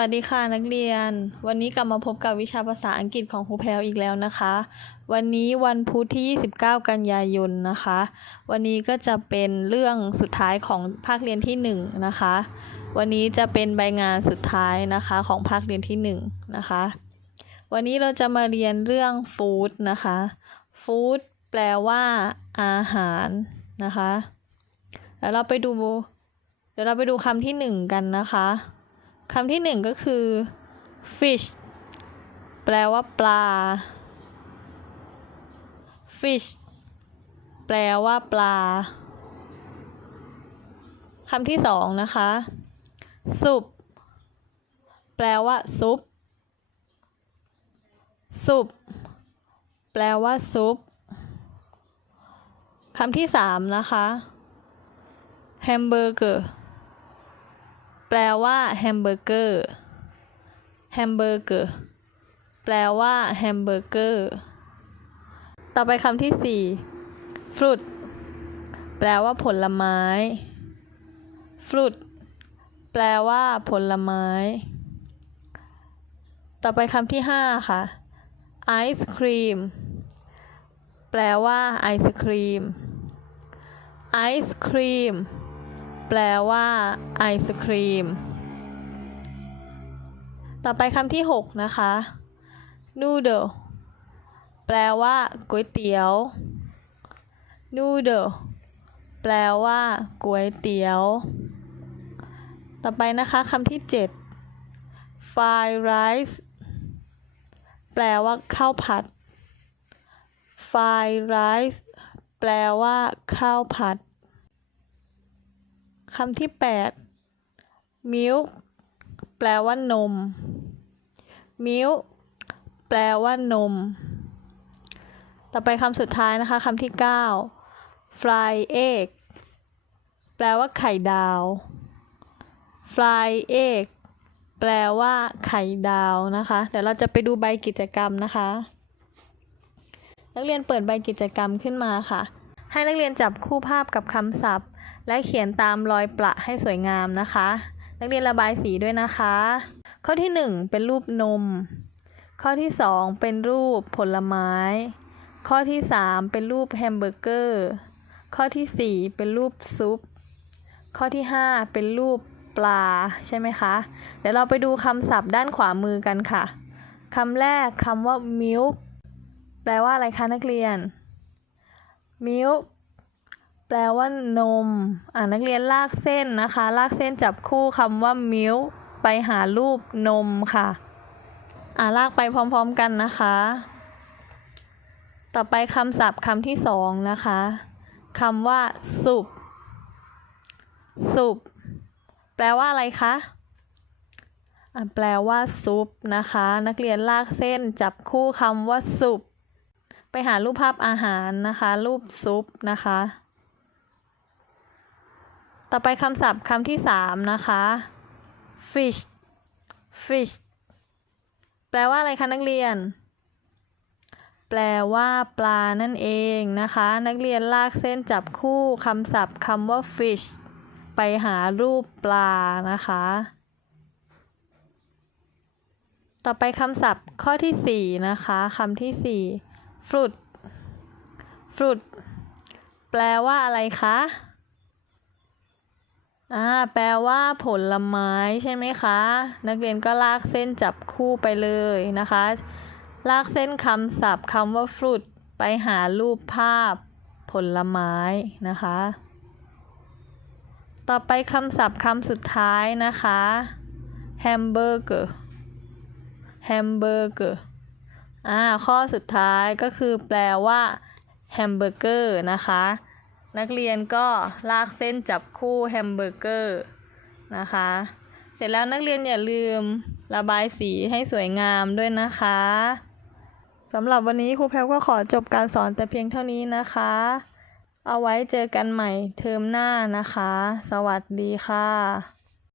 วัสดีค่ะนักเรียน วันนี้กลับมาพบกับวิชาภาษาอังกฤษของครูแพลวอีกแล้วนะคะ วันนี้วันพุธที่ 29 กันยายนนะคะ วันนี้ก็จะเป็นเรื่องสุดท้ายของภาคเรียนที่1นะคะ วันนี้จะเป็นใบงานสุดท้ายนะคะของภาคเรียนที่1นะคะ วันนี้เราจะมาเรียนเรื่องฟู้ดนะคะฟู้ดแปลว่าอาหารนะคะแล้วเราไปดูเดี๋ยวเราไปดูคำที่หนึ่งกันนะคะ คำที่หนึ่งก็คือ fish แปลว่าปลา fish แปลว่าปลา คำที่สองนะคะ soup แปลว่าซุป ซุป แปลว่าซุป คำที่สามนะคะ แฮมเบอร์เกอร์ แปลว่าแฮมเบอร์เกอร์แฮมเบอร์เกอร์แปลว่าแฮมเบอร์เกอร์ต่อไปคำที่สี่ฟรุตแปลว่าผลไม้ฟรุตแปลว่าผลไม้ ต่อไปคำที่ห้าค่ะไอศครีมแปลว่าไอศครีมไอศครีม แปลว่าไอศครีม ต่อไปคำที่ 6 นะคะ noodle แปลว่าก๋วยเตี๋ยว noodle แปลว่าก๋วยเตี๋ยว ต่อไปนะคะคำที่ 7 fried rice แปลว่าข้าวผัด fried rice แปลว่าข้าวผัด คำที่ 8 milk แปลว่านม milk แปลว่านม ต่อไปคำสุดท้ายนะคะคำที่ 9 fry egg แปลว่าไข่ดาว fry egg แปลว่าไข่ดาวนะคะ เดี๋ยวเราจะไปดูใบกิจกรรมนะคะ นักเรียนเปิดใบกิจกรรมขึ้นมาค่ะ ให้นักเรียนจับคู่ภาพกับคำศัพท์ และเขียนตามรอยประให้สวยงามนะคะ นักเรียนระบายสีด้วยนะคะ ข้อที่ 1 เป็นรูปนม ข้อที่ 2 เป็นรูปผลไม้ ข้อที่ 3 เป็นรูปแฮมเบอร์เกอร์ ข้อที่ 4 เป็นรูปซุป ข้อที่ 5 เป็นรูปปลาใช่ไหมคะ เดี๋ยวเราไปดูคำศัพท์ด้านขวามือกันค่ะคำแรกคำว่า milk แปลว่าอะไรคะนักเรียน milk แปลว่านม อ่านักเรียนลากเส้นนะคะ ลากเส้นจับคู่คำว่า milk ไปหารูปนมค่ะ อ่าลากไปพร้อมๆกันนะคะ ต่อไปคำศัพท์คำที่สองนะคะคำว่า soup soup แปลว่าอะไรคะอะแปลว่าซุปนะคะ นักเรียนลากเส้นจับคู่คำว่าซุป ไปหารูปภาพอาหารนะคะ รูปซุปนะคะ ต่อไปคำศัพท์คำที่สามนะคะ fish fish แปลว่าอะไรคะนักเรียน แปลว่าปลานั่นเองนะคะ นักเรียนลากเส้นจับคู่คำศัพท์คำว่า fish ไปหารูปปลานะคะ ต่อไปคำศัพท์ข้อที่4นะคะคำที่4 fruit fruit แปลว่าอะไรคะ อ่าแปลว่าผลไม้ใช่ไหมคะ นักเรียนก็ลากเส้นจับคู่ไปเลยนะคะ ลากเส้นคำศัพท์คำว่า fruit ไปหารูปภาพผลไม้นะคะ ต่อไปคำศัพท์คำสุดท้ายนะคะแฮมเบอร์เกอร์แฮมเบอร์เกอร์อ่าข้อสุดท้ายก็คือแปลว่าแฮมเบอร์เกอร์นะคะ นักเรียนก็ลากเส้นจับคู่แฮมเบอร์เกอร์นะคะ เสร็จแล้วนักเรียนอย่าลืมระบายสีให้สวยงามด้วยนะคะสำหรับวันนี้ครูแพวก็ขอจบการสอนแต่เพียงเท่านี้นะคะ เอาไว้เจอกันใหม่เทอมหน้านะคะ สวัสดีค่ะ